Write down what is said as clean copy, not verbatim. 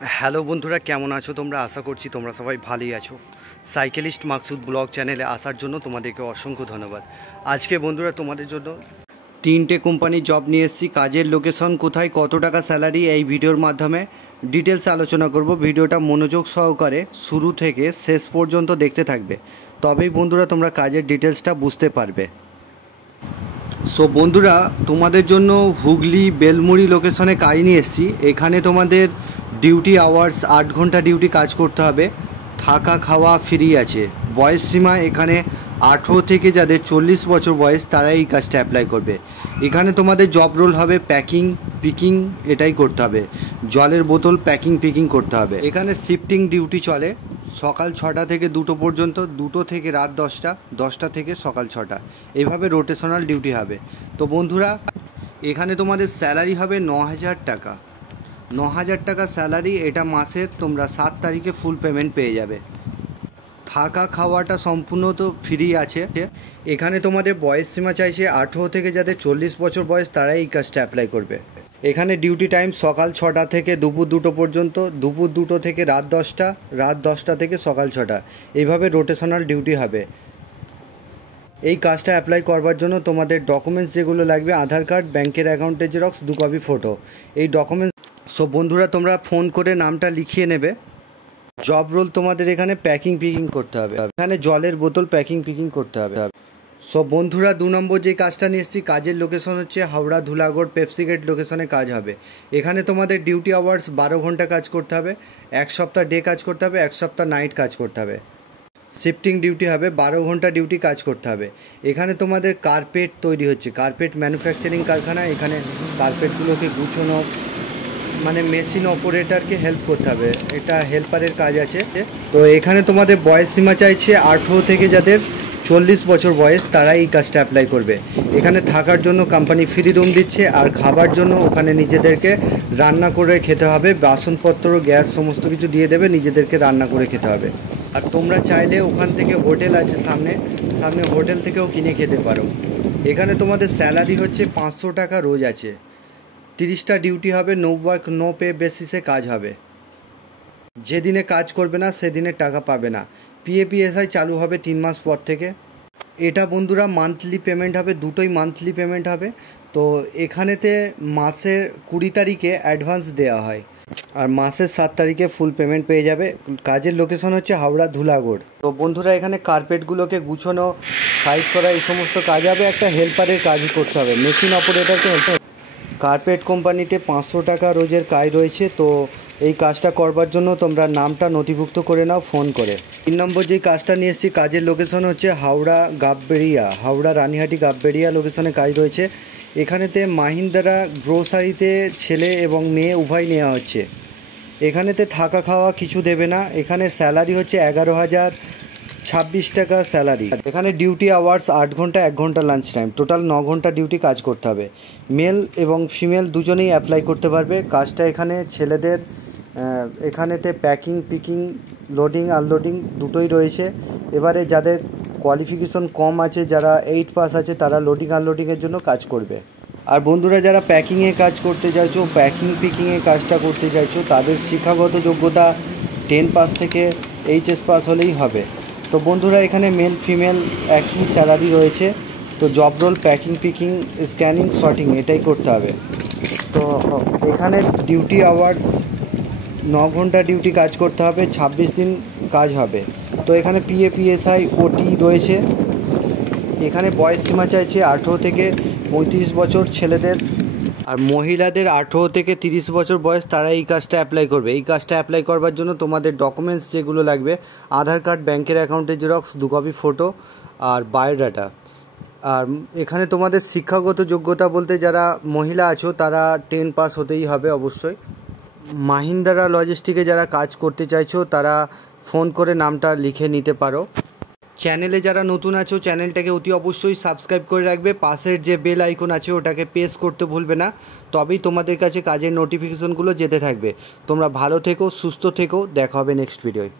Hello বন্ধুরা, কেমন আছো তোমরা? আশা করছি তোমরা সবাই ভালোই আছো। সাইকেলিস্ট মাকসুদ ব্লগ চ্যানেলে আসার জন্য তোমাদেরকে অসংখ্য ধন্যবাদ। আজকে বন্ধুরা তোমাদের জন্য 3টে কোম্পানির জব নিয়ে এসেছি। কাজের লোকেশন কোথায়, কত টাকা স্যালারি, এই ভিডিওর মাধ্যমে ডিটেলস আলোচনা করব। ভিডিওটা মনোযোগ সহকারে শুরু থেকে শেষ পর্যন্ত দেখতে থাকবে, তবেই বন্ধুরা তোমরা কাজের ডিটেলসটা বুঝতে পারবে। সো বন্ধুরা, তোমাদের জন্য হুগলি বেলমুড়ি লোকেশনে কাজ নিয়ে এসেছি। এখানে তোমাদের ডিউটি আওয়ার্স 8 ঘন্টা ডিউটি কাজ করতে হবে, থাকা খাওয়া ফ্রি আছে। বয়স সীমা এখানে 18 থেকে যাদের 40 বছর বয়স তারাই এই কাজটা অ্যাপ্লাই করবে। এখানে তোমাদের জব রোল হবে প্যাকিং পিকিং, এটাই করতে হবে। জলের বোতল প্যাকিং পিকিং করতে হবে। এখানে শিফটিং ডিউটি চলে, সকাল 6টা থেকে 2টো পর্যন্ত, 2টো থেকে রাত 10টা, 10টা থেকে সকাল 6টা, এইভাবে রোটেশনাল ডিউটি হবে। তো বন্ধুরা, এখানে তোমাদের স্যালারি হবে 9,000 টাকা। 9,000 টাকা স্যালারি, এটা মাসের তোমরা 7 তারিখে ফুল পেমেন্ট পেয়ে যাবে। থাকা খাওয়াটা সম্পূর্ণ তো ফ্রি আছে। এখানে তোমাদের বয়স সীমা চাইছে 18 থেকে যাদের 40 বছর বয়স তারাই এই কাজটা অ্যাপ্লাই করবে। এখানে ডিউটি টাইম সকাল 6টা থেকে দুপুর 2টো পর্যন্ত, দুপুর 2টো থেকে রাত 10টা, রাত 10টা থেকে সকাল 6টা, এইভাবে রোটেশনাল ডিউটি হবে। এই কাজটা অ্যাপ্লাই করবার জন্য তোমাদের ডকুমেন্টস যেগুলো লাগবে, আধার কার্ড, ব্যাংকের অ্যাকাউন্টের জেরক্স, 2 কপি ফটো, এই ডকুমেন্টস। সো বন্ধুরা, তোমরা ফোন করে নামটা লিখিয়ে নেবে। জব রোল তোমাদের এখানে প্যাকিং পিকিং করতে হবে, এখানে জলের বোতল প্যাকিং পিকিং করতে হবে। সো বন্ধুরা, 2 নম্বর যে কাজটা নিয়ে এসেছি, কাজের লোকেশন হচ্ছে হাওড়া ধুলাগড় পেপসিগেট লোকেশনে কাজ হবে। এখানে তোমাদের ডিউটি আওয়ার্স 12 ঘন্টা কাজ করতে হবে, 1 সপ্তাহ ডে কাজ করতে হবে, 1 সপ্তাহ নাইট কাজ করতে হবে। শিফটিং ডিউটি হবে, 12 ঘন্টা ডিউটি কাজ করতে হবে। এখানে তোমাদের কার্পেট তৈরি হচ্ছে, কার্পেট ম্যানুফ্যাকচারিং কারখানা। এখানে কার্পেটগুলোকে গুছানো, মানে মেশিন অপারেটরকে হেল্প করতে হবে, এটা হেল্পারের কাজ আছে। তো এখানে তোমাদের বয়স সীমা চাইছে 18 থেকে যাদের 40 বছর বয়স তারাই এই কাজটা অ্যাপ্লাই করবে। এখানে থাকার জন্য কোম্পানি ফ্রি রুম দিচ্ছে, আর খাবার জন্য ওখানে নিজেদেরকে রান্না করে খেতে হবে। বাসনপত্র, গ্যাস সমস্ত কিছু দিয়ে দেবে, নিজেদেরকে রান্না করে খেতে হবে। আর তোমরা চাইলে ওখান থেকে হোটেল আছে সামনে, হোটেল থেকেও কিনে খেতে পারো। এখানে তোমাদের স্যালারি হচ্ছে 500 টাকা রোজ আছে। 30টা ডিউটি হবে, নো ওয়ার্ক নো পে বেসিসে কাজ হবে। যেদিনে কাজ করবে না সেদিনে টাকা পাবে না। পিএপিএসআই চালু হবে 3 মাস পর থেকে। এটা বন্ধুরা মান্থলি পেমেন্ট হবে, দুটোই মান্থলি পেমেন্ট হবে। তো এখানেতে মাসের 20 তারিখে অ্যাডভান্স দেওয়া হয়, আর মাসের 7 তারিখে ফুল পেমেন্ট পেয়ে যাবে। কাজের লোকেশন হচ্ছে হাওড়া ধুলাগড়। তো বন্ধুরা, এখানে কার্পেটগুলোকে গুছানো, সাইড করা, এই সমস্ত কাজ হবে। একটা হেল্পারের কাজই করতে হবে, মেশিন অপারেটরকে হেল্প। কার্পেট কোম্পানিতে 500 টাকা রোজের কাজ রয়েছে। তো এই কাজটা করবার জন্য তোমরা নামটা নথিভুক্ত করে নাও ফোন করে। 3 নম্বর যেই কাজটা নিয়ে এসেছি, কাজের লোকেশন হচ্ছে হাওড়া গাববেড়িয়া, হাওড়া রানীহাটি গাববেড়িয়া লোকেশনে কাজ রয়েছে। এখানেতে মাহিন্দ্রা গ্রোসারিতে ছেলে এবং মেয়ে উভয় নেওয়া হচ্ছে। এখানেতে থাকা খাওয়া কিছু দেবে না। এখানে স্যালারি হচ্ছে 11,026 টাকা স্যালারি। এখানে ডিউটি আওয়ার্স 8 ঘন্টা, 1 ঘন্টা লাঞ্চ টাইম, টোটাল 9 ঘন্টা ডিউটি কাজ করতে হবে। মেল এবং ফিমেল দুজনেই অ্যাপ্লাই করতে পারবে। কাজটা এখানে ছেলেদের, এখানেতে প্যাকিং পিকিং, লোডিং আনলোডিং দুটোই রয়েছে। এবারে যাদের কোয়ালিফিকেশন কম আছে, যারা 8 পাস আছে, তারা লোডিং আনলোডিংয়ের জন্য কাজ করবে। আর বন্ধুরা, যারা প্যাকিংয়ে কাজ করতে চাইছো, প্যাকিং পিকিংয়ে কাজটা করতে চাইছো, তাদের শিক্ষাগত যোগ্যতা 10 পাস থেকে এইচএস পাস হলেই হবে। তো বন্ধুরা, এখানে মেল ফিমেল একই স্যালারি রয়েছে। তো job role packing picking scanning sorting এটাই করতে হবে। তো এখানে ডিউটি আওয়ার্স 9 ঘন্টা ডিউটি কাজ করতে হবে, 26 দিন কাজ হবে। তো এখানে পিএপিএসআই ওটি রয়েছে। এখানে বয়স সীমা চাইছে 18 থেকে 35 বছর ছেলেদের, আর মহিলাদের 18 থেকে 30 বছর বয়স তারা এই কাজটা অ্যাপ্লাই করবে। এই কাজটা অ্যাপ্লাই করবার জন্য তোমাদের ডকুমেন্টস যেগুলো লাগবে, আধার কার্ড, ব্যাংকের অ্যাকাউন্টের জেরক্স, 2 কপি ফটো, আর বায়োডাটা। আর এখানে তোমাদের শিক্ষাগত যোগ্যতা বলতে যারা মহিলা আছো তারা 10 পাস হতেই হবে অবশ্যই। মাহিন্দ্রা লজিস্টিকে যারা কাজ করতে চাইছো তারা ফোন করে নামটা লিখে নিতে পারো। চ্যানেলে যারা নতুন আছো চ্যানেলটাকে অতি অবশ্যই সাবস্ক্রাইব করে রাখবে। পাশের যে বেল আইকন আছে ওটাকে প্রেস করতে ভুলবে না, তবেই তোমাদের কাছে কাজের নোটিফিকেশনগুলো যেতে থাকবে। তোমরা ভালো থেকো, সুস্থ থেকো, দেখা হবে নেক্সট ভিডিওয়।